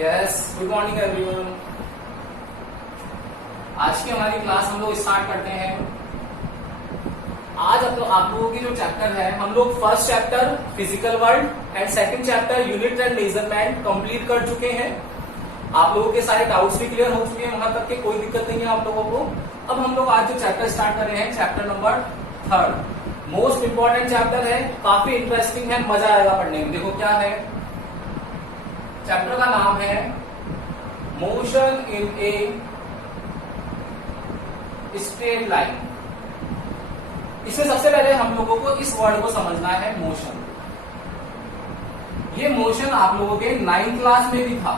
Yes, good morning everyone. आज की हमारी क्लास हम लोग स्टार्ट करते हैं। आज आप लोगों की जो चैप्टर है, हम लोग first chapter physical world and second chapter unit and measurement complete कर चुके हैं। आप लोगों के सारे डाउट्स भी क्लियर हो चुके हैं, वहां तक के कोई दिक्कत नहीं है आप लोगों को। अब हम लोग आज जो चैप्टर स्टार्ट कर रहे हैं, chapter number 3, most important chapter है, काफी इंटरेस्टिंग है, मजा आएगा पढ़ने में। देखो क्या है, चैप्टर का नाम है motion in a straight line. इसमें सबसे पहले हम लोगों को इस वर्ड को समझना है, मोशन। ये मोशन आप लोगों के 9th क्लास में भी था।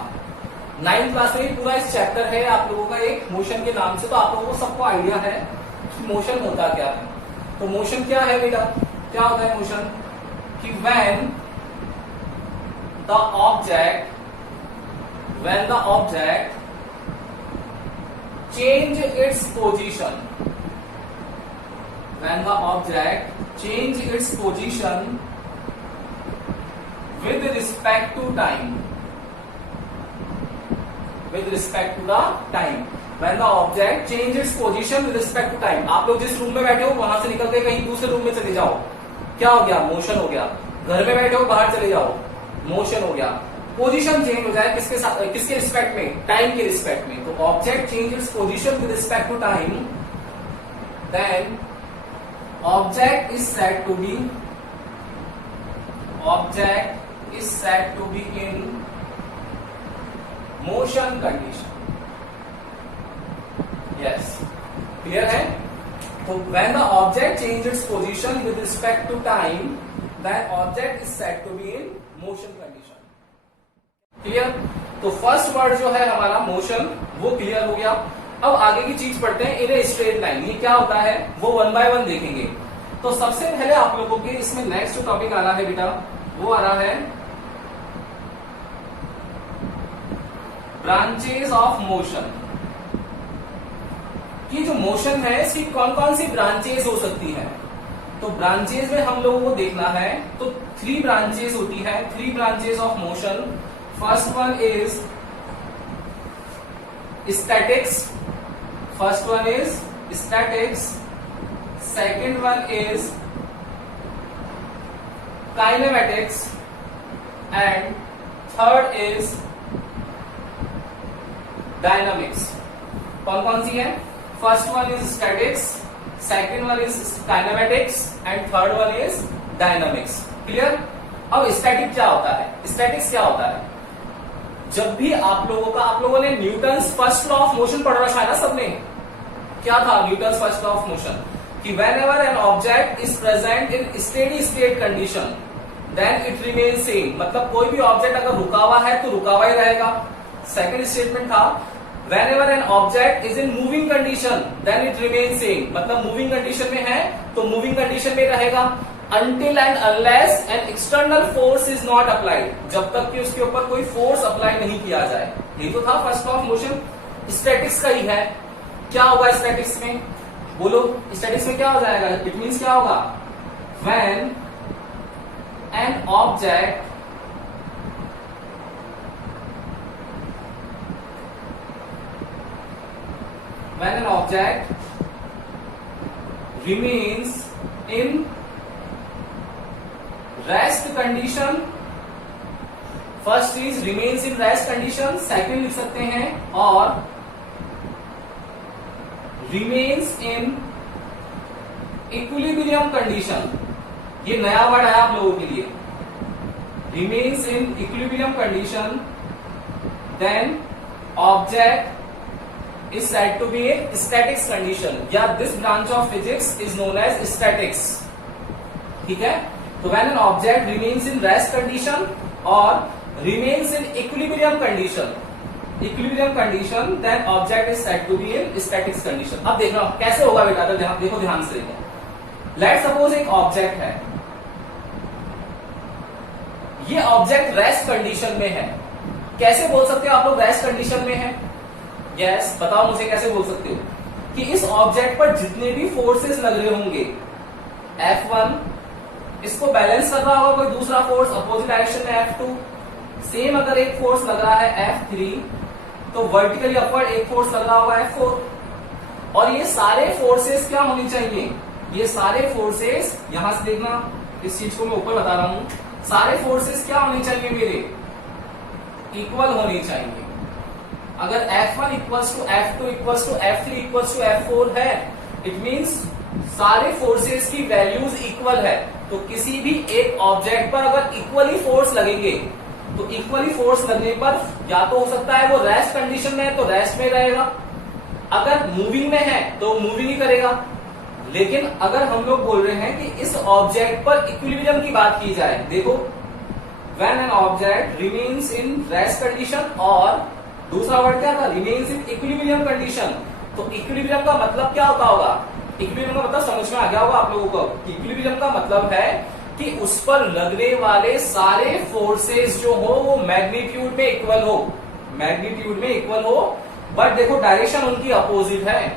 9th क्लास में पूरा इस चैप्टर है आप लोगों का एक मोशन के नाम से, तो आप लोगों को सबको आइडिया है कि मोशन होता क्या है। तो मोशन क्या है बेटा, क्या होता है मोशन? कि when the object change its position, when the object change its position with respect to time, with respect to the time, when the object change its position with respect to time। आप लोग जिस room में बैठे हो वहां से निकल के कहीं दूसरे रूम में चले जाओ, क्या हो गया? मोशन हो गया। घर में बैठे हो, बाहर चले जाओ, मोशन हो गया। पोजीशन चेंज हो जाए किसके साथ, किसके रिस्पेक्ट में? टाइम के रिस्पेक्ट में। तो object change its position with respect to time, then object is said to be in motion condition. Yes, clear है? तो when the object change its position with respect to time, then object is said to be in motion condition. Clear? तो first word जो है हमारा motion, वो clear हो गया। अब आगे की चीज पढ़ते हैं, इन ए स्ट्रेट लाइन। ये क्या होता है वो 1 by 1 देखेंगे। तो सबसे पहले आप लोगों के इसमें नेक्स्ट जो टॉपिक आ रहा है बेटा, वो आ रहा है ब्रांचेस ऑफ मोशन। कि जो मोशन है इसकी कौन कौन सी ब्रांचेस हो सकती है। तो ब्रांचेस में हम लोगों को देखना है, तो 3 ब्रांचेस होती है, 3 branches of motion. First one is statics. Second one is kinematics, and third is dynamics. कौन कौन सी है? First one is statics, second one is kinematics, and third one is dynamics. Clear? अब स्टैटिक क्या होता है? Statics क्या होता है? जब भी आप लोगों ने Newton's first law of motion पढ़ रखा है ना सबने। क्या था Newton's first law of motion? कि whenever an object is present in steady state condition, then it remains same। मतलब कोई भी ऑब्जेक्ट अगर रुका हुआ है तो रुका हुआ ही रहेगा। सेकंड स्टेटमेंट था whenever an object is in moving condition, then it remains same। मतलब मूविंग कंडीशन में है तो मूविंग कंडीशन में रहेगा, until and unless an external force is not applied, जब तक कि उसके ऊपर कोई फोर्स अप्लाई नहीं किया जाए। ये तो था first law of motion, statics का ही है। क्या होगा स्टैटिक्स में? बोलो, स्टैटिक्स में क्या हो जाएगा? इट मीन्स क्या होगा? when an object remains in rest condition. First चीज remains in rest condition, second लिख सकते हैं, और रिमेन्स इन इक्विलिब्रियम कंडीशन। ये नया वर्ड है आप लोगों के लिए, remains in equilibrium condition, then object is said to be in statics condition, या this branch of physics is known as statics. ठीक है? तो when an object remains in rest condition or remains in equilibrium condition, then object is said to be in statics condition। अब देखना कैसे होगा बेटा, देखो ध्यान से देखो। लेट सपोज एक ऑब्जेक्ट है, ये ऑब्जेक्ट रेस्ट कंडीशन में है। कैसे बोल सकते हो आप लोग रेस्ट कंडीशन में है? यस, बताओ मुझे कैसे बोल सकते हो? कि इस ऑब्जेक्ट पर जितने भी फोर्सेस लग रहे होंगे, F1 इसको बैलेंस कर रहा होगा कोई दूसरा फोर्स अपोजिट डायरेक्शन में F2, सेम अगर एक फोर्स लग रहा है F3 तो वर्टिकली अपवर्ड एक फोर्स लग रहा होगा F4। और ये सारे फोर्सेस क्या होनी चाहिए, ये सारे फोर्सेस, यहां से देखना, इस चीज को मैं ऊपर बता रहा हूं, सारे फोर्सेस क्या होने चाहिए मेरे, इक्वल होनी चाहिए। अगर F1 equals to F2 equals to F3 equals to F4 है, इट मींस सारे फोर्सेस की वैल्यूज इक्वल है। तो किसी भी एक ऑब्जेक्ट पर अगर इक्वली फोर्स लगेंगे तो इक्वली फोर्स लगने पर या तो हो सकता है वो रेस्ट कंडीशन में है तो रेस्ट में रहेगा, अगर मूविंग में है तो मूविंग ही करेगा। लेकिन अगर हम लोग बोल रहे हैं कि इस ऑब्जेक्ट पर इक्विलिब्रियम की बात की जाए, देखो when an object remains in rest condition, और दूसरा वर्ड क्या था, रिमेन्स इन इक्विलिब्रियम कंडीशन। तो इक्विलिब्रियम का मतलब क्या होता होगा, इक्विलिब्रियम का मतलब समझ में आ गया होगा आप लोगों को। इक्विलिब्रियम का मतलब है कि उस पर लगने वाले सारे फोर्सेस जो हो वो मैग्नीट्यूड में इक्वल हो, मैग्नीट्यूड में इक्वल हो, बट देखो डायरेक्शन उनकी अपोजिट है,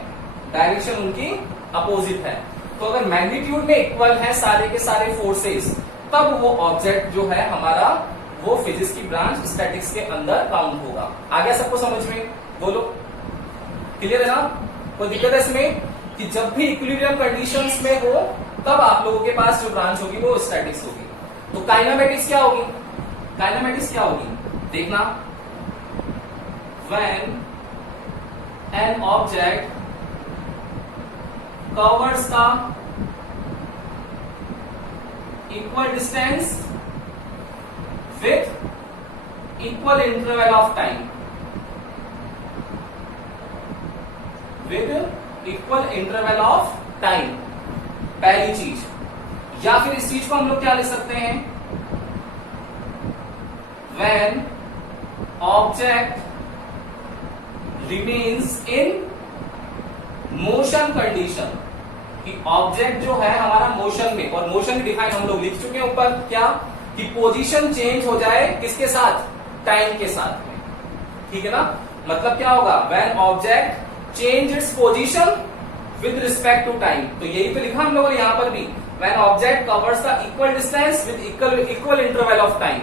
डायरेक्शन उनकी अपोजिट है। तो अगर मैग्नीट्यूड में इक्वल है सारे के सारे फोर्सेस, तब वो ऑब्जेक्ट जो है हमारा वो फिजिक्स की ब्रांच स्टैटिक्स के अंदर काउंट होगा। आ गया सबको समझ में, बोलो क्लियर है ना, कोई दिक्कत है इसमें कि जब भी इक्विलिब्रियम कंडीशंस में हो तब आप लोगों के पास जो ब्रांच होगी वो स्टैटिक्स होगी। तो काइनेमेटिक्स क्या होगी, काइनेमेटिक्स क्या होगी, देखना, when an object covers the equal distance with equal interval of time, with equal interval of time, पहली चीज। या फिर इस चीज को हम लोग क्या लिख सकते हैं, when object remains in motion condition, कि ऑब्जेक्ट जो है हमारा मोशन में, और मोशन की डिफाइन हम लोग लिख चुके हैं ऊपर, क्या कि पोजीशन चेंज हो जाए किसके साथ, टाइम के साथ में, ठीक है ना। मतलब क्या होगा, when object change its position with respect to time. तो यही तो लिखा हम लोगों ने यहां पर भी, when object covers the equal distance with equal interval of time.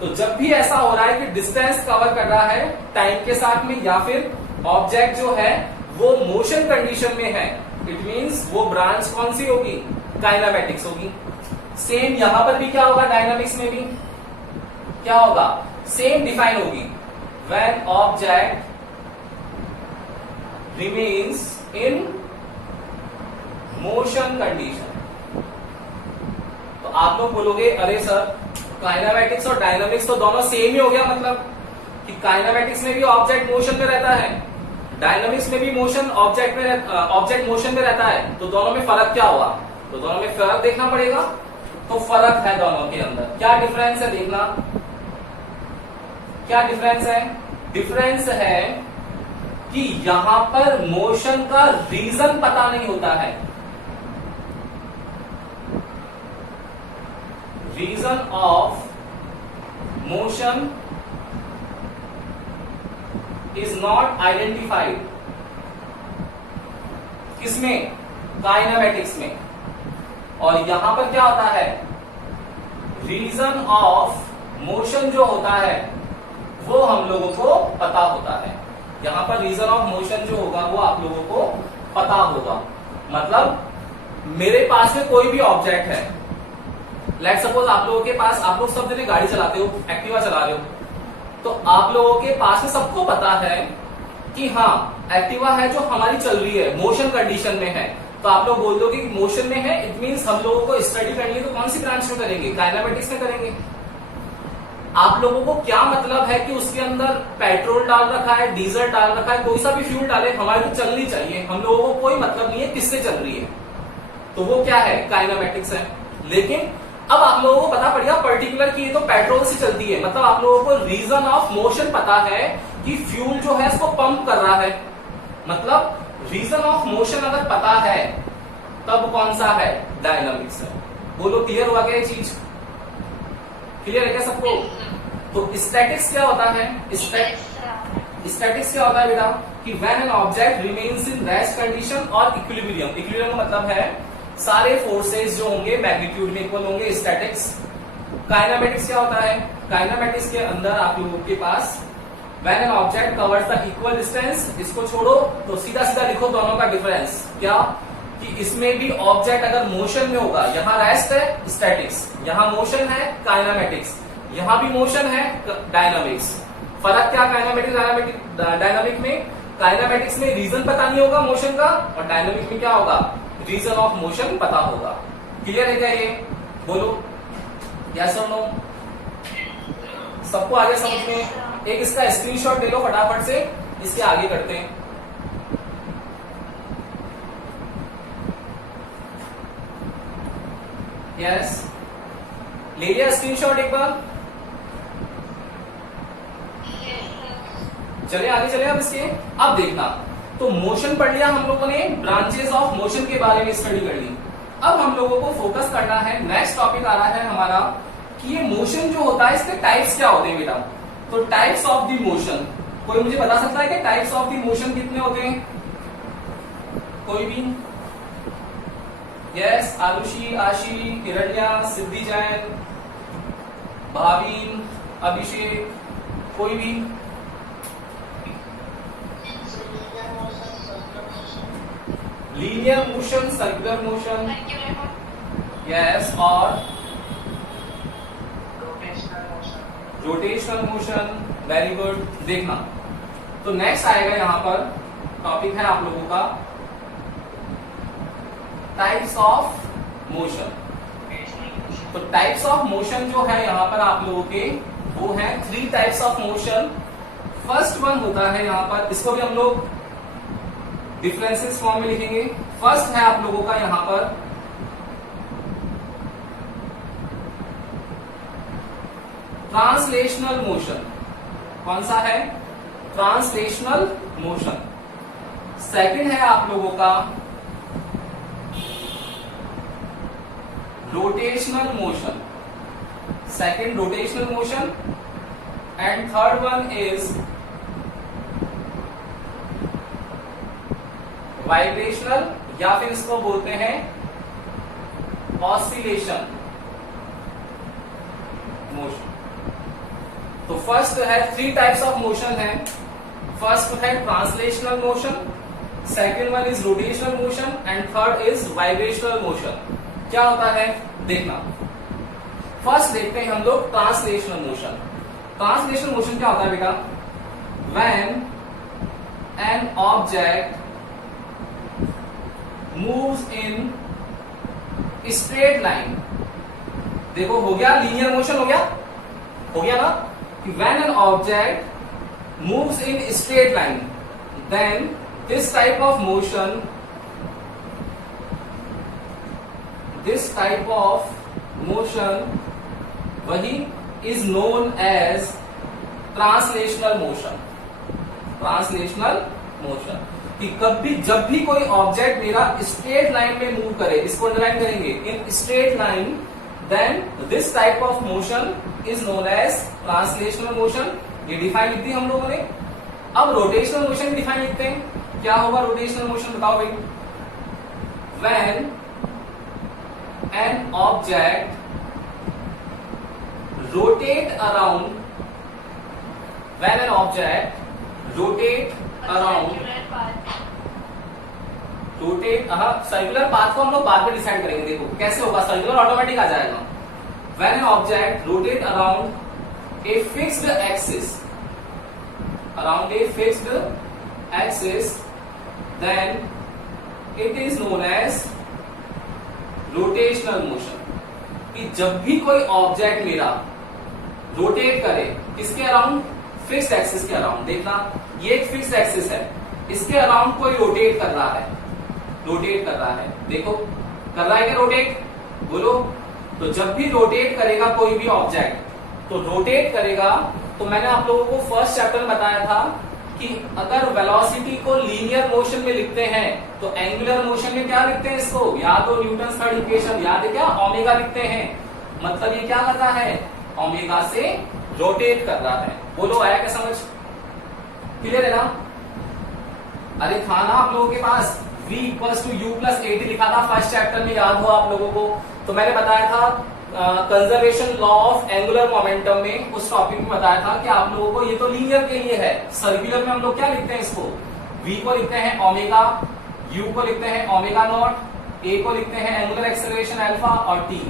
तो जब भी ऐसा हो रहा है कि डिस्टेंस कवर कर रहा है टाइम के साथ में, या फिर ऑब्जेक्ट जो है वो मोशन कंडीशन में है, इट मींस वो ब्रांच कौन सी होगी, काइनेमेटिक्स होगी। सेम यहां पर भी क्या होगा, डायनामिक्स में भी क्या होगा, सेम डिफाइन होगी, when object remains in motion condition. तो आप लोग बोलोगे अरे सर काइनेमेटिक्स और डायनामिक्स तो दोनों सेम ही हो गया, मतलब कि काइनेमेटिक्स में भी ऑब्जेक्ट मोशन में रहता है, डायनामिक्स में भी मोशन ऑब्जेक्ट मोशन में रहता है, तो दोनों में फर्क क्या हुआ, तो दोनों में फर्क देखना पड़ेगा। तो फर्क है दोनों के अंदर, क्या डिफरेंस है देखना, क्या डिफरेंस है, डिफरेंस है कि यहां पर मोशन का रीजन पता नहीं होता है, reason of motion is not identified, किसमें, काइनेमेटिक्स में। और यहां पर क्या होता है, रीजन ऑफ मोशन जो होता है वो हम लोगों को पता होता है। यहां पर रीजन ऑफ मोशन जो होगा वो आप लोगों को पता होगा। मतलब मेरे पास में कोई भी ऑब्जेक्ट है, लेट सपोज आप लोगों के पास, आप लोग सब जने गाड़ी चलाते हो, एक्टिवा चला रहे हो, तो आप लोगों के पास में सबको पता है कि हाँ एक्टिवा है जो हमारी चल रही है, मोशन कंडीशन में है। तो आप लोग बोल दोगे कि मोशन में है, इट मींस हम लोगों को स्टडी करनी है तो कौन सी ब्रांच में करेंगे, काइनेमेटिक्स में करेंगे। आप लोगों को क्या मतलब है कि उसके अंदर पेट्रोल डाल रखा है, डीजल डाल रखा है, कोई सा भी फ्यूल डाले, हमारी तो चलनी चाहिए, हम लोगों को कोई मतलब नहीं है किससे चल रही है, तो वो क्या है, काइनेमेटिक्स है। लेकिन अब आप लोगों को पता पड़ गया पर्टिकुलर कि ये तो पेट्रोल से चलती है, मतलब आप लोगों को रीजन ऑफ मोशन पता है कि फ्यूल जो है इसको पंप कर रहा है। मतलब रीजन ऑफ मोशन अगर पता है तब कौन सा है, डायनामिक्स है। बोलो क्लियर हुआ क्या ये चीज, क्लियर है क्या सबको। तो स्टैटिक्स क्या होता है, स्टैटिक्स क्या होता है बेटा, कि when an object remains in rest condition और इक्विलिब्रियम। इक्विलिब्रियम का मतलब है सारे फोर्सेस जो होंगे मैग्नीट्यूड में इक्वल होंगे, स्टैटिक्स। काइनेमेटिक्स क्या होता है? काइनेमेटिक्स के अंदर आप लोगों के पास when an object covers the equal distance, इसको छोड़ो तो सीधा सीधा लिखो दोनों का डिफरेंस क्या, कि इसमें भी ऑब्जेक्ट अगर मोशन में होगा, यहाँ रेस्ट है स्टैटिक्स, यहाँ मोशन है काइनेमेटिक्स, यहाँ भी मोशन है डायनामिक्स। फर्क क्या काइनेमेटिक्स डायनामिक में? काइनेमेटिक्स में रीजन पता नहीं होगा मोशन का, और डायनामिक में क्या होगा? रीजन ऑफ मोशन पता होगा। क्लियर है क्या ये? बोलो यस और नो। सबको आगे समझ में? एक इसका स्क्रीनशॉट ले लो फटाफट से, इसके आगे करते हैं। यस, ले लिया स्क्रीनशॉट एक बार? चलिए आगे चले अब इसके। अब देखना, तो मोशन पढ़ लिया हम लोगों ने, ब्रांचेस ऑफ मोशन के बारे में स्टडी कर ली। अब हम लोगों को फोकस करना है, नेक्स्ट टॉपिक आ रहा है हमारा कि ये मोशन जो होता है इसके टाइप्स क्या होते हैं बेटा। तो टाइप्स ऑफ द मोशन, कोई मुझे बता सकता है कि टाइप्स ऑफ द मोशन कितने होते हैं? कोई भी? यस, आरुषि, आशी, हिरण्या, सिद्धि जैन, भावीन, अभिषेक, कोई भी? Linear motion, circular motion, yes, और रोटेशनल मोशन। Very good. देखना, तो नेक्स्ट आएगा यहां पर टॉपिक है आप लोगों का टाइप्स ऑफ मोशन। तो टाइप्स ऑफ मोशन जो है यहां पर आप लोगों के, वो है 3 types of motion. First one होता है यहां पर, इसको भी हम लोग डिफरेंसेस फॉर्म में लिखेंगे। फर्स्ट है आप लोगों का यहां पर ट्रांसलेशनल मोशन। कौन सा है? Translational motion. सेकंड है आप लोगों का rotational motion, second rotational motion, and third one is vibrational, या फिर इसको बोलते हैं ऑसिलेशन मोशन। तो फर्स्ट है 3 टाइप्स ऑफ मोशन है। फर्स्ट है translational motion, second one is rotational motion, and third is vibrational motion. क्या होता है देखना। फर्स्ट देखते हैं हम लोग ट्रांसलेशनल मोशन। ट्रांसलेशनल मोशन क्या होता है बेटा? When an object moves in straight line. देखो हो गया, लीनियर मोशन हो गया ना, कि when an object moves in straight line, then this type of motion, वही is known as translational motion. Translational motion कि कभी जब भी कोई ऑब्जेक्ट मेरा स्ट्रेट लाइन में मूव करे, इसको अंडरलाइन करेंगे, in straight line, then this type of motion is known as translational motion. ये डिफाइन लिख दी हम लोगों ने। अब रोटेशनल मोशन डिफाइन लिखते हैं। क्या होगा रोटेशनल मोशन? बताओ भाई। When an object rotate around, when an object rotate around, rotate, circular path को हम लोग बाद में डिसाइड करेंगे। देखो कैसे होगा, सर्कुलर ऑटोमेटिक आ जाएगा। When an object rotate around a fixed axis, around a fixed axis, then it is known as rotational motion. कि जब भी कोई ऑब्जेक्ट मेरा रोटेट करे, किसके अराउंड? फिक्स्ड एक्सिस के अराउंड। देखना, ये एक फिक्स्ड एक्सिस है, इसके अराउंड कोई रोटेट कर रहा है, रोटेट कर रहा है। देखो कर रहा है क्या रोटेट? बोलो। तो जब भी रोटेट करेगा कोई भी ऑब्जेक्ट, तो रोटेट करेगा, तो मैंने आप लोगों को फर्स्ट चैप्टर में बताया था कि अगर वेलोसिटी को लीनियर मोशन में लिखते हैं तो एंगुलर मोशन में क्या लिखते हैं इसको? या तो न्यूटन थर्ड इक्वेशन, याद है क्या? ओमेगा लिखते हैं। मतलब ये क्या कर रहा है? ओमेगा से रोटेट कर रहा है। बोलो आया क्या समझ? क्लियर है ना? अरे था ना आप लोगों के पास v = u + 80 लिखा था फर्स्ट चैप्टर में, याद हो आप लोगों को? तो मैंने बताया था conservation law of angular momentum में उस टॉपिक में बताया था कि आप लोगों को ये तो लीनियर के लिए है, सर्कुलर में हम लोग क्या लिखते हैं इसको, v को लिखते हैं ओमेगा, u को लिखते हैं ओमेगा नॉट, a को लिखते हैं एंगुलर एक्सेलरेशन अल्फा और t।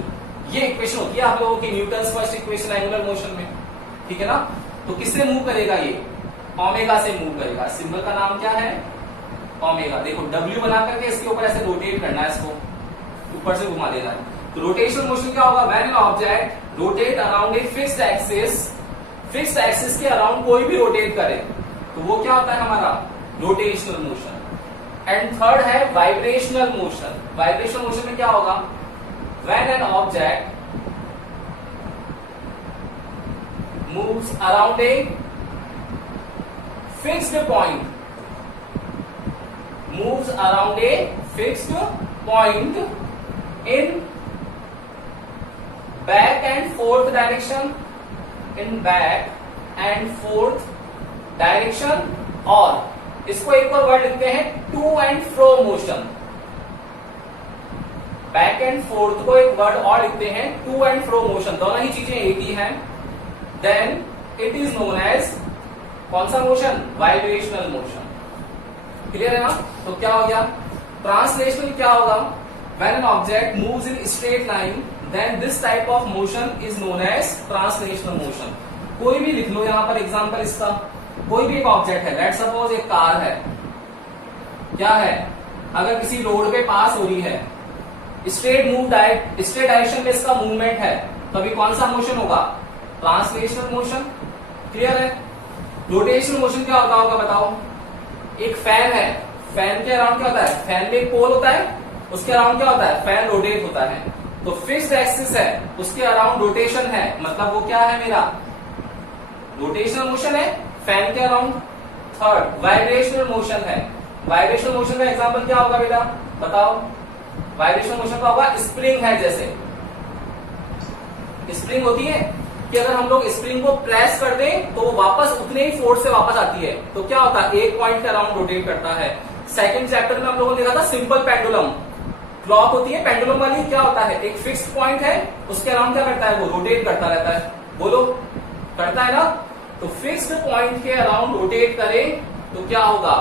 ये इक्वेशन होती है आप लोगों की Newton's first equation angular motion में, ठीक है ना। तो किससे मूव करेगा ये, ओमेगा से मूव करेगा, सिंबल का नाम क्या है ओमेगा। देखो w बना करके इसके ऊपर ऐसे रोटेट करना है, इसको ऊपर से घुमा देना है। तो रोटेशनल मोशन क्या होगा, when an object rotate around a fixed axis, fixed axis के अराउंड कोई भी रोटेट करे तो वो क्या होता है हमारा रोटेशनल मोशन। एंड थर्ड है वाइब्रेशनल मोशन। वाइब्रेशनल मोशन में क्या होगा, when an object moves around a fixed point, moves around a fixed point in back and forth direction, in back and forth direction, और इसको एक और word लिखते हैं to and fro motion. Back and forth को एक word और लिखते हैं टू एंड फ्रो मोशन, दोनों ही चीजें एक ही हैं। Then it is known as कौन सा मोशन, वाइब्रेशनल मोशन। क्लियर है ना। तो क्या हो गया, ट्रांसलेशनल क्या होगा, when an object moves in straight line then this type of motion is known as translational motion. कोई भी लिख लो यहां पर एग्जांपल इसका, कोई भी एक ऑब्जेक्ट है, लेट्स सपोज एक कार है, क्या है, अगर किसी रोड पे पास हो रही है, स्ट्रेट डायरेक्शन में इसका मूवमेंट है, तो अभी कौन सा मोशन होगा, ट्रांसलेशनल मोशन। क्लियर है। रोटेशनल मोशन क्या होता होगा बताओ, एक फैन है, फैन के अराउंड क्या होता है, फैन में एक पोल होता है, उसके अराउंड क्या होता है, फैन रोटेट होता है। तो फिक्स्ड एक्सिस है, उसके अराउंड रोटेशन है, मतलब वो क्या है मेरा रोटेशनल मोशन है फैन के अराउंड। थर्ड वाइब्रेशनल मोशन है। वाइब्रेशनल मोशन का एग्जांपल क्या होगा बेटा बताओ, वाइब्रेशनल मोशन का होगा स्प्रिंग है, जैसे स्प्रिंग होती है कि अगर हम लोग स्प्रिंग को प्रेस कर दें तो वो वापस उतने ही फोर्स से वापस आती है, तो क्या होता है एक पॉइंट के अराउंड रोटेट करता है। सेकंड चैप्टर में हम लोगों ने देखा था सिंपल पेंडुलम, क्लॉक होती है पेंडुलम वाली, क्या होता है एक फिक्स्ड पॉइंट है, उसके अराउंड क्या करता है वो रोटेट करता रहता है, बोलो करता है ना। तो फिक्स्ड पॉइंट के अराउंड रोटेट करे तो क्या होगा,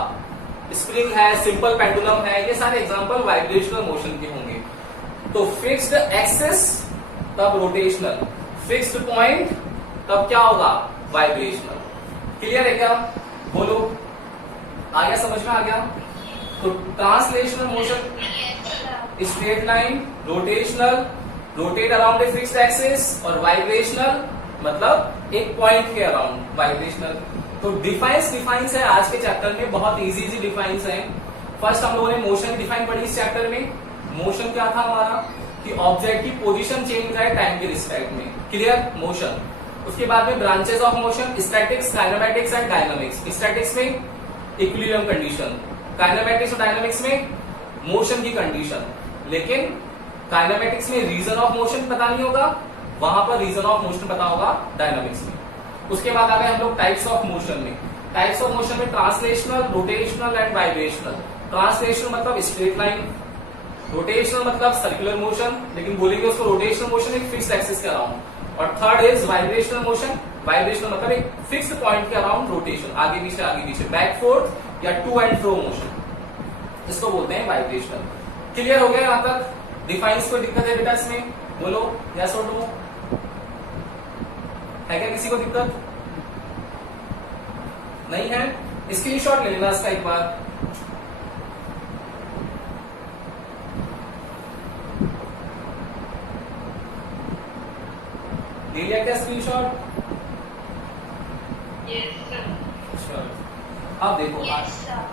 स्प्रिंग है, सिंपल पेंडुलम है, ये सारे एग्जांपल वाइब्रेशनल मोशन के होंगे। तो फिक्स्ड एक्सिस तब रोटेशनल, फिक्स्ड पॉइंट तब क्या होगा वाइब्रेशनल। क्लियर है क्या, बोलो आ गया, समझ में आ गया। तो translational motion straight line, rotational rotate around a fixed axis, और वाइब्रेशनल मतलब एक पॉइंट के अराउंड वाइब्रेशनल। तो डिफाइंस है आज के चैप्टर में, बहुत इजी डिफाइंस है। फर्स्ट हम लोगों ने मोशन डिफाइन पढ़ी इस चैप्टर में। मोशन क्या था हमारा कि ऑब्जेक्ट की पोजीशन चेंज करे टाइम के रिस्पेक्ट में, क्लियर मोशन। उसके बाद में branches of motion, statics, kinematics and dynamics. Statics में इक्विलिब्रियम कंडीशन, काइनेमैटिक्स और डायनामिक्स में मोशन की कंडीशन, लेकिन काइनेमैटिक्स में रीजन ऑफ मोशन पता नहीं होगा, वहां पर रीजन ऑफ मोशन पता होगा डायनामिक्स में। उसके बाद आ गए हम लोग टाइप्स ऑफ मोशन में। टाइप्स ऑफ मोशन में translational, rotational and vibrational. Translational मतलब स्ट्रेट लाइन, रोटेशनल मतलब सर्कुलर मोशन, लेकिन बोलेंगे उसको रोटेशनल मोशन एक फिक्स्ड एक्सिस के अराउंड। और third is vibrational motion. Vibrational मतलब एक फिक्स्ड पॉइंट के अराउंड रोटेशन, आगे पीछे बैक फोर्थ या टू एंड फ्रो मोशन, इसको बोलते हैं वाइब्रेशनल। क्लियर हो गया यहां तक। डिफाइंस कोई दिक्कत है बेटा इसमें, बोलो यस और नो, है क्या किसी को दिक्कत नहीं है, स्क्रीनशॉट ले लेना इसका एक बार। ले लिया क्या स्क्रीनशॉट? Yes sir. अब देखो यस सर।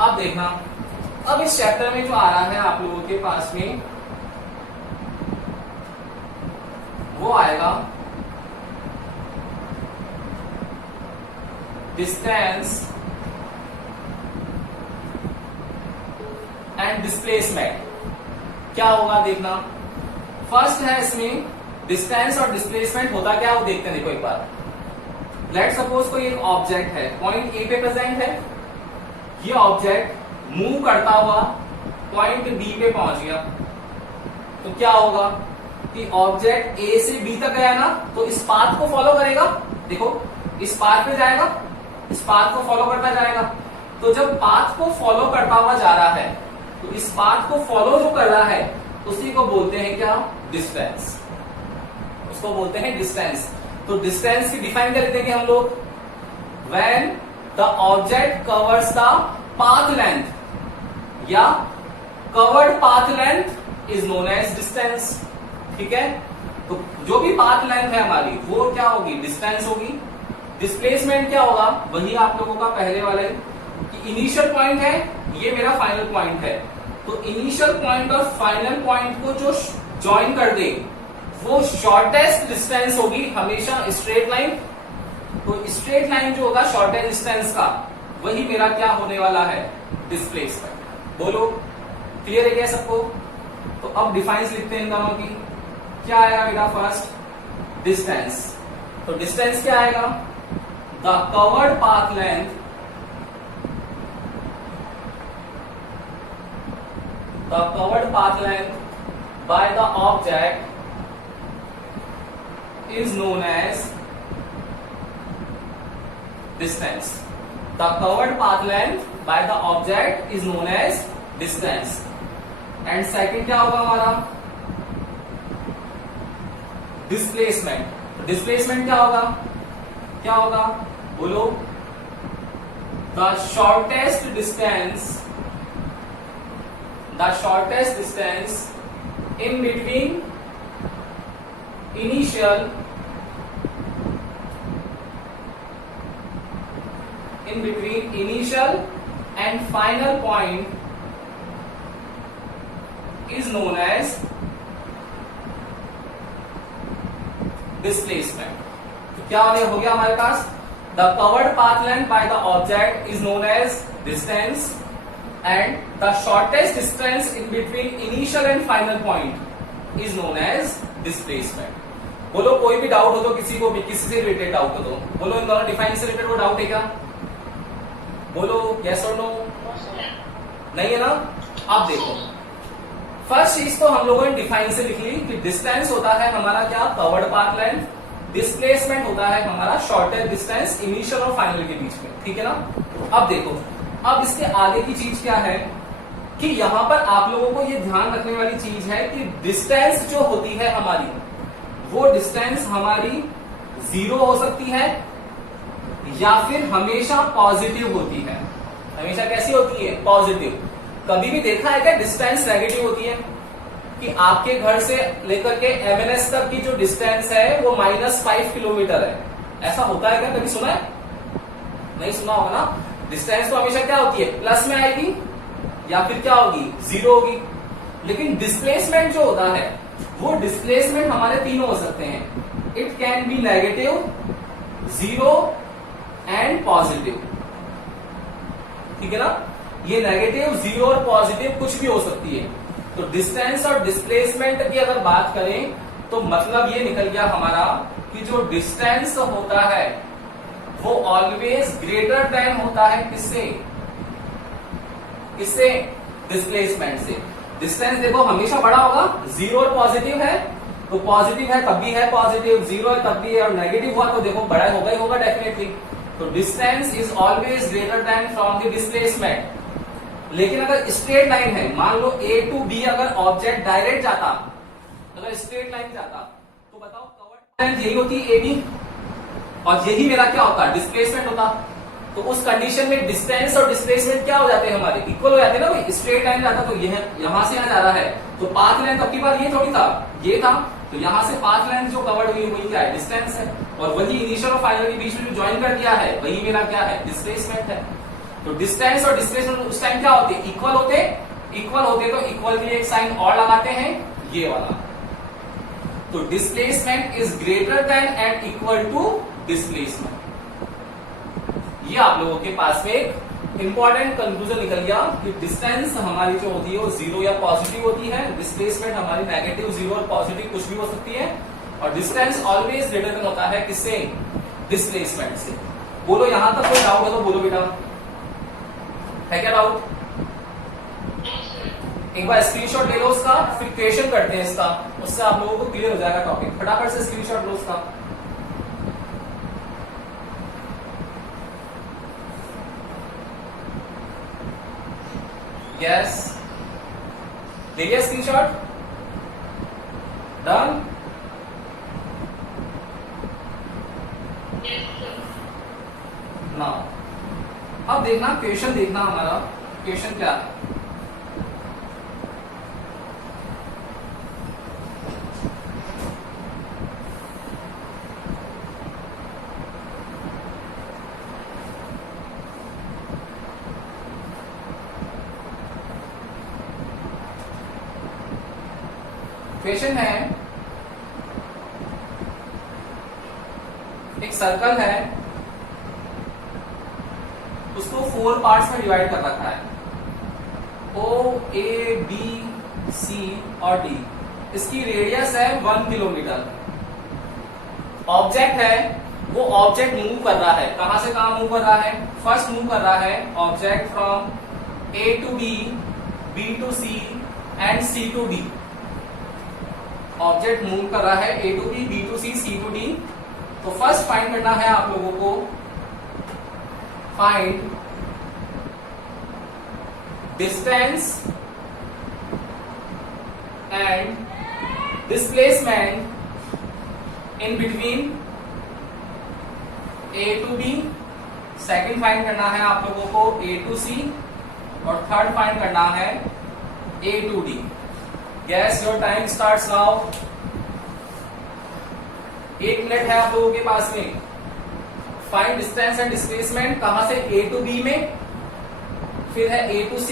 अब देखना, अब इस चैप्टर में जो आ रहा है आप लोगों के पास में वो आएगा डिस्टेंस एंड डिस्प्लेसमेंट। क्या होगा देखना, फर्स्ट है इसमें डिस्टेंस और डिस्प्लेसमेंट होता क्या वो देखते हैं। देखो एक बार, लेट सपोज कोई एक ऑब्जेक्ट है, पॉइंट ए पे प्रेजेंट है, ये ऑब्जेक्ट मूव करता हुआ पॉइंट बी पे पहुंच गया, तो क्या होगा कि ऑब्जेक्ट ए से बी तक गया ना, तो इस पाथ को फॉलो करेगा। देखो इस पाथ पे जाएगा, इस पाथ को फॉलो करता जाएगा। तो जब पाथ को फॉलो करता हुआ जा रहा है, तो इस पाथ को फॉलो जो कर रहा है उसी को बोलते हैं क्या, डिस्टेंस। उसको बोलते हैं डिस्टेंस। तो डिस्टेंस की डिफाइन कर देंगे हम लोग, when the object covers the path length या covered path length is known as distance. ठीक है, तो जो भी पाथ लेंथ है हमारी वो क्या होगी, डिस्टेंस होगी। डिस्प्लेसमेंट क्या होगा, वही आप लोगों का पहले वाले कि इनिशियल पॉइंट है, ये मेरा फाइनल पॉइंट है, तो इनिशियल पॉइंट और फाइनल पॉइंट को जो ज्वाइन कर दे वो शॉर्टेस्ट डिस्टेंस होगी हमेशा स्ट्रेट लाइन। तो स्ट्रेट लाइन जो होगा शॉर्टेस्ट डिस्टेंस का, वही मेरा क्या होने वाला है, डिस्प्लेसमेंट। बोलो क्लियर है क्या सबको? तो अब डिफाइंस लिखते हैं इन दोनों की। क्या आएगा बेटा, फर्स्ट डिस्टेंस, तो डिस्टेंस क्या आएगा, the covered path length by the object is known as distance. The covered path length by the object is known as distance. And second क्या होगा हमारा, displacement. Displacement क्या होगा, क्या होगा बोलो, the shortest distance in between initial and final point is known as displacement. तो क्या हो गया हमारे पास, the covered path length by the object is known as distance and the shortest distance in between initial and final point is known as displacement. बोलो कोई भी doubt हो तो किसी को भी, किसी से रिलेटेड डाउट हो तो बोलो, इन दोनों डिफाइन से रिलेटेड वो डाउट है क्या, बोलो यस और नो। नहीं है ना? अब देखो फर्स्ट चीज तो हम लोगों ने डिफाइन से लिख ली कि डिस्टेंस होता है हमारा क्या, कवर्ड पाथ लेंथ, डिस्प्लेसमेंट होता है हमारा शॉर्टेस्ट डिस्टेंस इनिशियल और फाइनल के बीच में। ठीक है ना? अब देखो, अब इसके आगे की चीज क्या है कि यहां पर आप लोगों को ये ध्यान रखने वाली चीज है कि डिस्टेंस जो होती है हमारी, वो डिस्टेंस हमारी जीरो हो सकती है या फिर हमेशा पॉजिटिव होती है। हमेशा कैसी होती है, पॉजिटिव। कभी भी देखा है क्या डिस्टेंस नेगेटिव होती है, कि आपके घर से लेकर के एमएनएस तक की जो डिस्टेंस है वो -5 किलोमीटर है, ऐसा होता है क्या, कभी सुना है? नहीं सुना होगा ना। डिस्टेंस तो हमेशा क्या होती है, प्लस में आएगी या फिर क्या होगी, जीरो होगी। लेकिन डिस्प्लेसमेंट जो होता है वो डिस्प्लेसमेंट हमारे तीनों हो सकते हैं, it can be negative, zero and positive. ठीक है ना? ये नेगेटिव, जीरो और पॉजिटिव कुछ भी हो सकती है। तो डिस्टेंस और डिस्प्लेसमेंट की अगर बात करें तो मतलब ये निकल गया हमारा कि जो डिस्टेंस होता है वो ऑलवेज ग्रेटर देन होता है किससे, किससे, डिस्प्लेसमेंट से। डिस्टेंस देखो हमेशा बड़ा होगा, जीरो और पॉजिटिव है तो पॉजिटिव है तब भी है पॉजिटिव, जीरो है तब भी है, और नेगेटिव हुआ तो देखो बड़ा होगा ही होगा डेफिनेटली। तो distance is always greater than from the displacement. लेकिन अगर स्ट्रेट लाइन है, मान लो ए टू बी, अगर ऑब्जेक्ट डायरेक्ट जाता, अगर स्ट्रेट लाइन जाता, तो बताओ कवर्ड लेंथ यही होती है ए बी, और यही मेरा क्या होता है, डिस्प्लेसमेंट होता। तो उस कंडीशन में डिस्टेंस और डिस्प्लेसमेंट क्या हो जाते हैं हमारे, इक्वल हो जाते हैं ना भाई। स्ट्रेट लाइन जाता तो यह यहां से यहां जा रहा है, तो पाथ लेंथ अब की बार ये थोड़ी था, ये था, तो यहां से पाथ लेंथ जो कवर्ड हुई वही क्या है, डिस्टेंस है, और वही इनिशियल और फाइनल के बीच में जो ज्वाइन कर दिया है वही मेरा क्या है, डिस्प्लेसमेंट है। तो डिस्टेंस और डिस्प्लेसमेंट उस टाइम क्या होते, इक्वल होते, इक्वल होते तो इक्वल के लिए एक साइन और लगाते हैं, ये वाला। तो displacement is greater than and equal to displacement, ये आप लोगों के पास में एक इंपॉर्टेंट कंक्लूजन निकल गया कि डिस्टेंस हमारी जो होती है वो जीरो या पॉजिटिव होती है, डिस्प्लेसमेंट हमारी नेगेटिव, जीरो और पॉजिटिव कुछ भी हो सकती है, और डिस्टेंस ऑलवेज डिटरमिन होता है किससे? डिस्प्लेसमेंट से। बोलो यहां तक कोई डाउट है तो बोलो बेटा, है क्या डाउट? एक बार स्क्रीनशॉट ले लो उसका, फिर क्वेश्चन करते हैं इसका, उससे आप लोगों को क्लियर हो जाएगा टॉपिक। फटाफट से स्क्रीनशॉट लो उसका। यस, ले लिया स्क्रीनशॉट? डन? ना, अब देखना क्वेश्चन, देखना हमारा क्वेश्चन क्या है। क्वेश्चन है, एक सर्कल है, उसको 4 पार्ट्स में डिवाइड कर रखा है, O, A, B, C और D। इसकी रेडियस है 1 किलोमीटर। ऑब्जेक्ट है, वो ऑब्जेक्ट मूव कर रहा है, कहां से कहां मूव कर रहा है? फर्स्ट मूव कर रहा है object from A to B, B to C and C to D। Object move कर रहा है A to B, B to C, C to D। तो फर्स्ट फाइंड करना है आप लोगों को, find distance and displacement in between A to B। Second find करना है आप लोगों को A to C, और थर्ड फाइंड करना है A to D। Guess your time starts now। 1 minute है आप लोगों के पास में। फाइंड डिस्टेंस एंड डिस्प्लेसमेंट कहां से? A to B में, फिर है A to C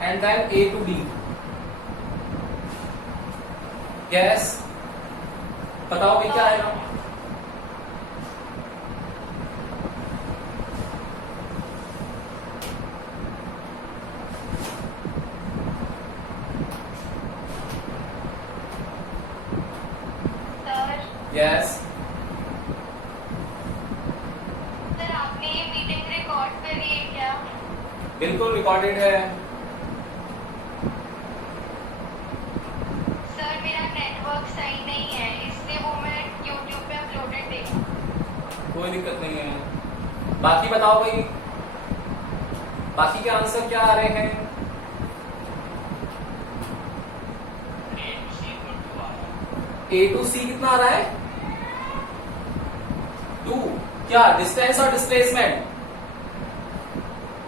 and then A to D। Guess, बताओ भाई क्या आएगा? यस सर, आपने ये मीटिंग रिकॉर्ड करी है क्या? बिल्कुल रिकॉर्डेड है। सर, मेरा नेटवर्क सही नहीं है, इसलिए वो मैं यूट्यूब पे अपलोडेड देखूं। कोई दिक्कत नहीं है। बाकी बताओ भाई, बाकी के आंसर क्या आ रहे हैं? A to C कितना आ रहा है? 2। क्या डिस्टेंस और डिस्प्लेसमेंट?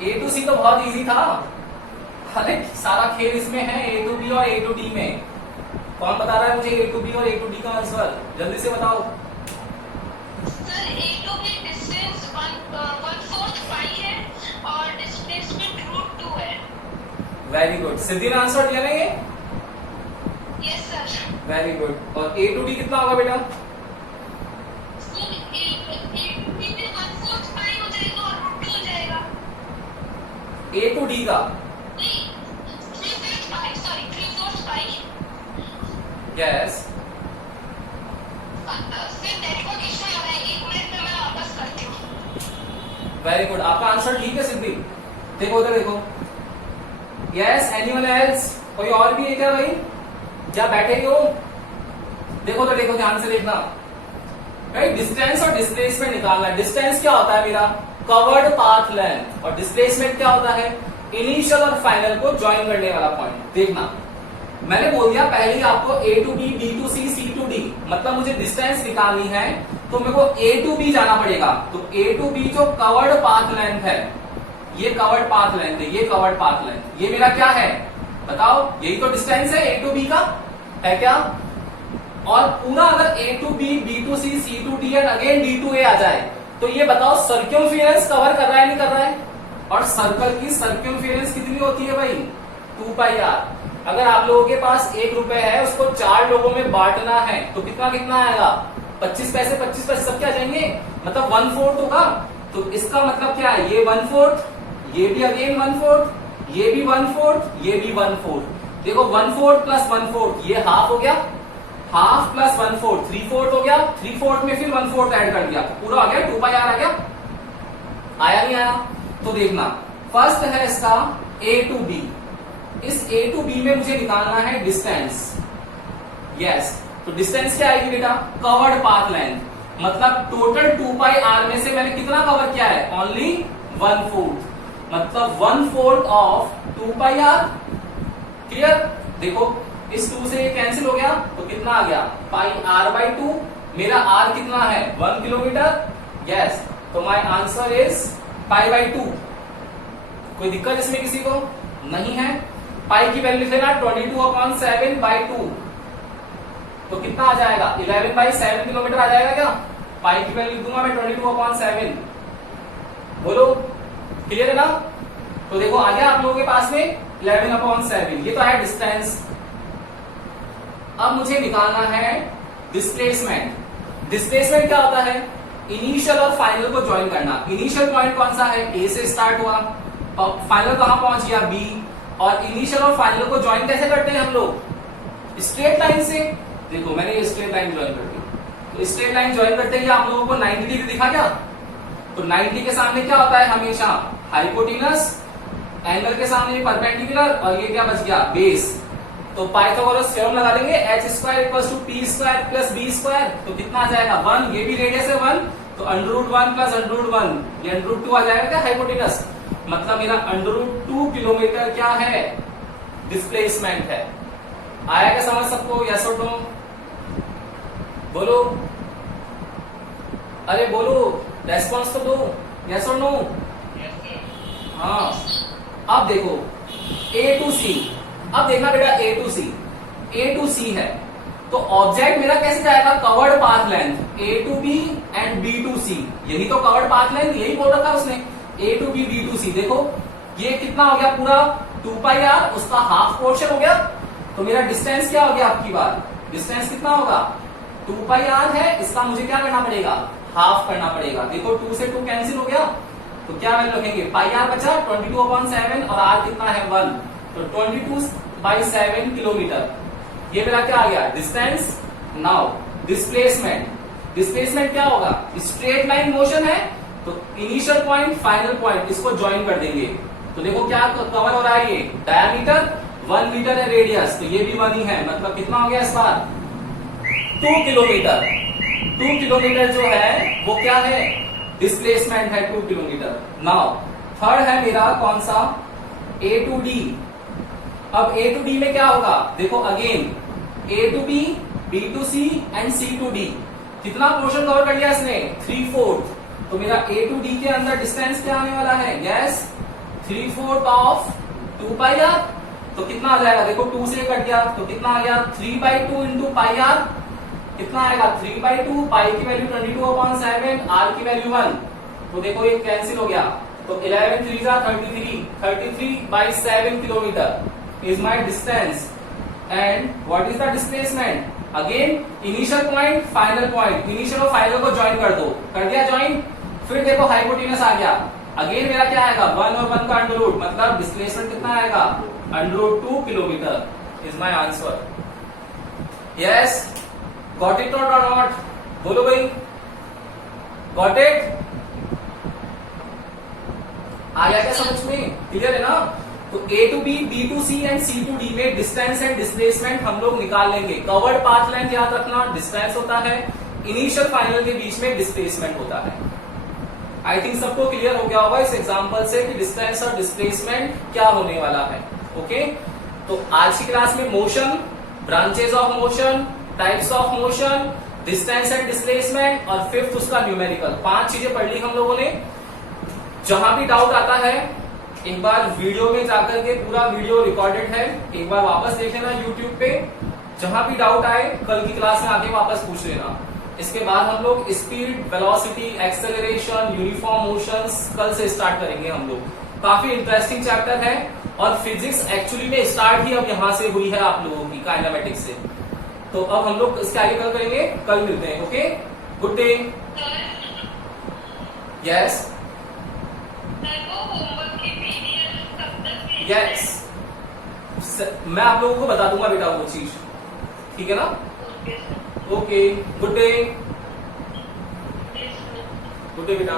A to C तो बहुत इजी था। अरे सारा खेल इसमें है, A to B और A to D में। कौन बता रहा है मुझे A to B और A to D का आंसर? जल्दी से बताओ। Sir, A to B distance 1/4 पाई है और डिस्प्लेसमेंट √2 है। वेरी गुड, सिद्धि ने आंसर दिया ना ये? Yes sir. Very good. और A to D कितना होगा बेटा? सर, A to B में 1/4 पाई हो जाएगा और √2 हो जाएगा। A to D का? नहीं, 3/4 पाई, सॉरी 3/4 पाई। यस। सर, नेटवर्क इशू आ रहा है, 1 मिनट में मैं वापस करती हूँ। वेरी गुड, आपका आंसर ठीक है सिद्धि। देखो उधर देखो। Yes, anyone else? कोई और भी है क्या भाई? क्या बैठे ही हो? देखो तो देखो, ध्यान से देखना। राइट, डिस्टेंस और डिस्प्लेसमेंट निकालना है। डिस्टेंस क्या होता है मेरा? Covered path length. और डिस्प्लेसमेंट क्या होता है? इनिशियल और फाइनल को ज्वाइन करने वाला पॉइंट। देखना, मैंने बोल दिया पहले ही आपको A to B, B to C, C to D। मतलब मुझे डिस्टेंस निकालनी है तो मेरे को A to B जाना पड़ेगा। तो A to B जो कवर्ड पाथ लेंथ है, ये कवर्ड पाथ लेंथ है, ये कवर्ड पाथ लेंथ, ये मेरा क्या है बताओ? यही तो डिस्टेंस है A to B का, है क्या? और पूरा अगर A to B, B to C, C to D and again D to A आ जाए तो ये बताओ सर्क्यूमफेरेंस कवर कर रहा है नहीं कर रहा है? और सर्कल की सर्क्यूमफेरेंस कितनी होती है भाई? 2πr। अगर आप लोगों के पास 1 रुपए है, उसको 4 लोगों में बांटना है तो कितना कितना आएगा? 25 पैसे 25 पैसे सबके आ जाएंगे, मतलब 1/4 होगा। तो इसका मतलब क्या है, ये 1/4, ये भी अगेन 1/4, ये भी 1/4, ये भी 1/4। देखो 1/4 प्लस 1/4 ये हाफ हो गया, हाफ प्लस 1/4 3/4 हो गया, 3/4 में फिर 1/4 ऐड कर दिया तो पूरा आ गया 2πr आ गया। आया नहीं आया? तो देखना फर्स्ट है इसका A to B। इस A to B में मुझे निकालना है डिस्टेंस। यस, तो डिस्टेंस क्या आएगी बेटा, कवर्ड पाथ लेंथ, मतलब टोटल 2πr में से मैंने कितना कवर किया है, ओनली 1/4, मतलब 1/4 ऑफ 2πr। क्लियर? देखो इस 2 से ये कैंसिल हो गया तो कितना आ गया, πr/2। मेरा r कितना है, 1 किलोमीटर। यस, तो माय आंसर इज π/2। कोई दिक्कत इसमें किसी को नहीं है? पाई की वैल्यू लेना 22/7/2, तो कितना आ जाएगा, 11/7 किलोमीटर आ जाएगा क्या? पाई की वैल्यू दूंगा मैं 22/7। बोलो क्लियर है ना? तो देखो आ गया आप लोगों के पास में 11/7, ये तो है डिस्टेंस। अब मुझे निकालना है डिस्प्लेसमेंट। डिस्प्लेसमेंट क्या होता है, इनिशियल और फाइनल को ज्वाइन करना। इनिशियल पॉइंट कौन सा है, ए से स्टार्ट हुआ, फाइनल कहां पहुंच गया, बी। और इनिशियल और फाइनल को ज्वाइन कैसे करते हैं हम लोग, स्ट्रेट लाइन से। देखो मैंने ये स्ट्रेट लाइन ज्वाइन कर दी, तो स्ट्रेट लाइन ज्वाइन करते ही आप लोगों को 90 डिग्री दिखा क्या? तो 90 के सामने क्या होता है हमेशा, हाइपोटेनस, एंगल के सामने परपेंडिकुलर, और ये क्या बच गया, बेस। तो पाइथागोरस थ्योरम लगा देंगे, h² = p² + b², तो कितना आ जाएगा 1, ये भी रेडियस है 1, तो √1 + √1, ये √2 आ जाएगा क्या, हाइपोटेनस। मतलब मेरा √2 किलोमीटर क्या है, डिस्प्लेसमेंट है। आया क्या समझ सबको, यस और नो? बोलो, अरे बोलो, रेस्पॉन्स तो दो, यस और नो? हाँ, अब देखो A to C। अब देखना बेटा A to C है, तो ऑब्जेक्ट मेरा कैसे जाएगा, covered path length, A to B and B to C। यही तो कवर्ड पाथ लेंथ, यही बोल रखा उसने, A to B, B to C। देखो ये कितना हो गया पूरा 2πr, उसका हाफ पोर्शन हो गया। तो मेरा डिस्टेंस क्या हो गया आपकी बार, डिस्टेंस कितना होगा, 2πr है, इसका मुझे क्या करना पड़ेगा, हाफ करना पड़ेगा। देखो 2 से 2 कैंसिल हो गया, तो क्या वैल्यू रखेंगे, πr बचा 22/7 और r कितना है 1, तो 22/7 किलोमीटर। ये मेरा क्या आ गया, डिस्टेंस। Now displacement. डिस्प्लेसमेंट क्या होगा, स्ट्रेट लाइन मोशन है, तो इनिशियल पॉइंट फाइनल पॉइंट इसको ज्वाइन कर देंगे। तो देखो क्या कवर हो रहा है, ये डायमीटर 1 मीटर है, रेडियस तो ये भी 1 ही है, मतलब कितना हो गया इस बार 2 किलोमीटर। 2 किलोमीटर जो है वो क्या है, डिस्प्लेसमेंट है 2 किलोमीटर। नाउ थर्ड है मेरा कौन सा, A to D। अब A to D में क्या होगा, देखो again A to B, B to C and C to D। कितना पोर्शन कवर कर लिया इसने, 3/4। तो मेरा A to D के अंदर डिस्टेंस क्या आने वाला है, यस 3/4 ऑफ 2πr। तो कितना आ जाएगा, देखो 2 से कट गया तो कितना आ गया, 3/2 × πr। कितना आएगा 3/2, पाई की वैल्यू 22/7, r की वैल्यू 1, तो देखो ये कैंसिल हो गया, तो 11 3 33, 33/7 kilometre is my distance. And what is the displacement, again initial point final point, initial और फाइनल को ज्वाइन कर दो, कर दिया ज्वाइन। फिर देखो हाइपोटेनस आ गया, अगेन मेरा क्या आएगा 1 और 1 का अंडर रूट, मतलब डिस्प्लेसमेंट कितना आएगा, √2 kilometre is my answer. Yes, got it और नॉट, बोलो भाई, गॉट इट? आ गया क्या समझ में, क्लियर है ना? तो A to B, B to C and C to D में डिस्टेंस एंड डिस्प्लेसमेंट हम लोग निकाल लेंगे। कवर्ड पाथ लेंथ याद रखना, डिस्टेंस होता है, इनिशियल फाइनल के बीच में डिस्प्लेसमेंट होता है। आई थिंक सबको क्लियर हो गया होगा इस एग्जांपल से कि डिस्टेंस और डिस्प्लेसमेंट क्या होने वाला है। ओके, तो आज की क्लास में motion, branches of motion, types of motion, distance and displacement और फिफ्थ उसका न्यूमेरिकल, 5 चीजें पढ़ ली हम लोगों ने। जहां भी डाउट आता है एक बार वीडियो में जाकर के, पूरा वीडियो रिकॉर्डेड है, एक बार वापस देख लेना यूट्यूब पे। जहां भी डाउट आए कल की क्लास में आके वापस पूछ लेना। इसके बाद हम लोग speed, velocity, acceleration, uniform motions कल से स्टार्ट करेंगे हम लोग। काफी इंटरेस्टिंग चैप्टर है और फिजिक्स एक्चुअली में स्टार्ट ही अब यहां से हुई है आप लोगों की, काइनेमेटिक्स से। तो अब हम लोग इसके आगे कल करेंगे, कल मिलते हैं। Okay, good day. Yes, yes, मैं आप लोगों को बता दूंगा बेटा वो चीज, ठीक है ना? Okay sir. Okay, good day. Yes sir. Good day बेटा।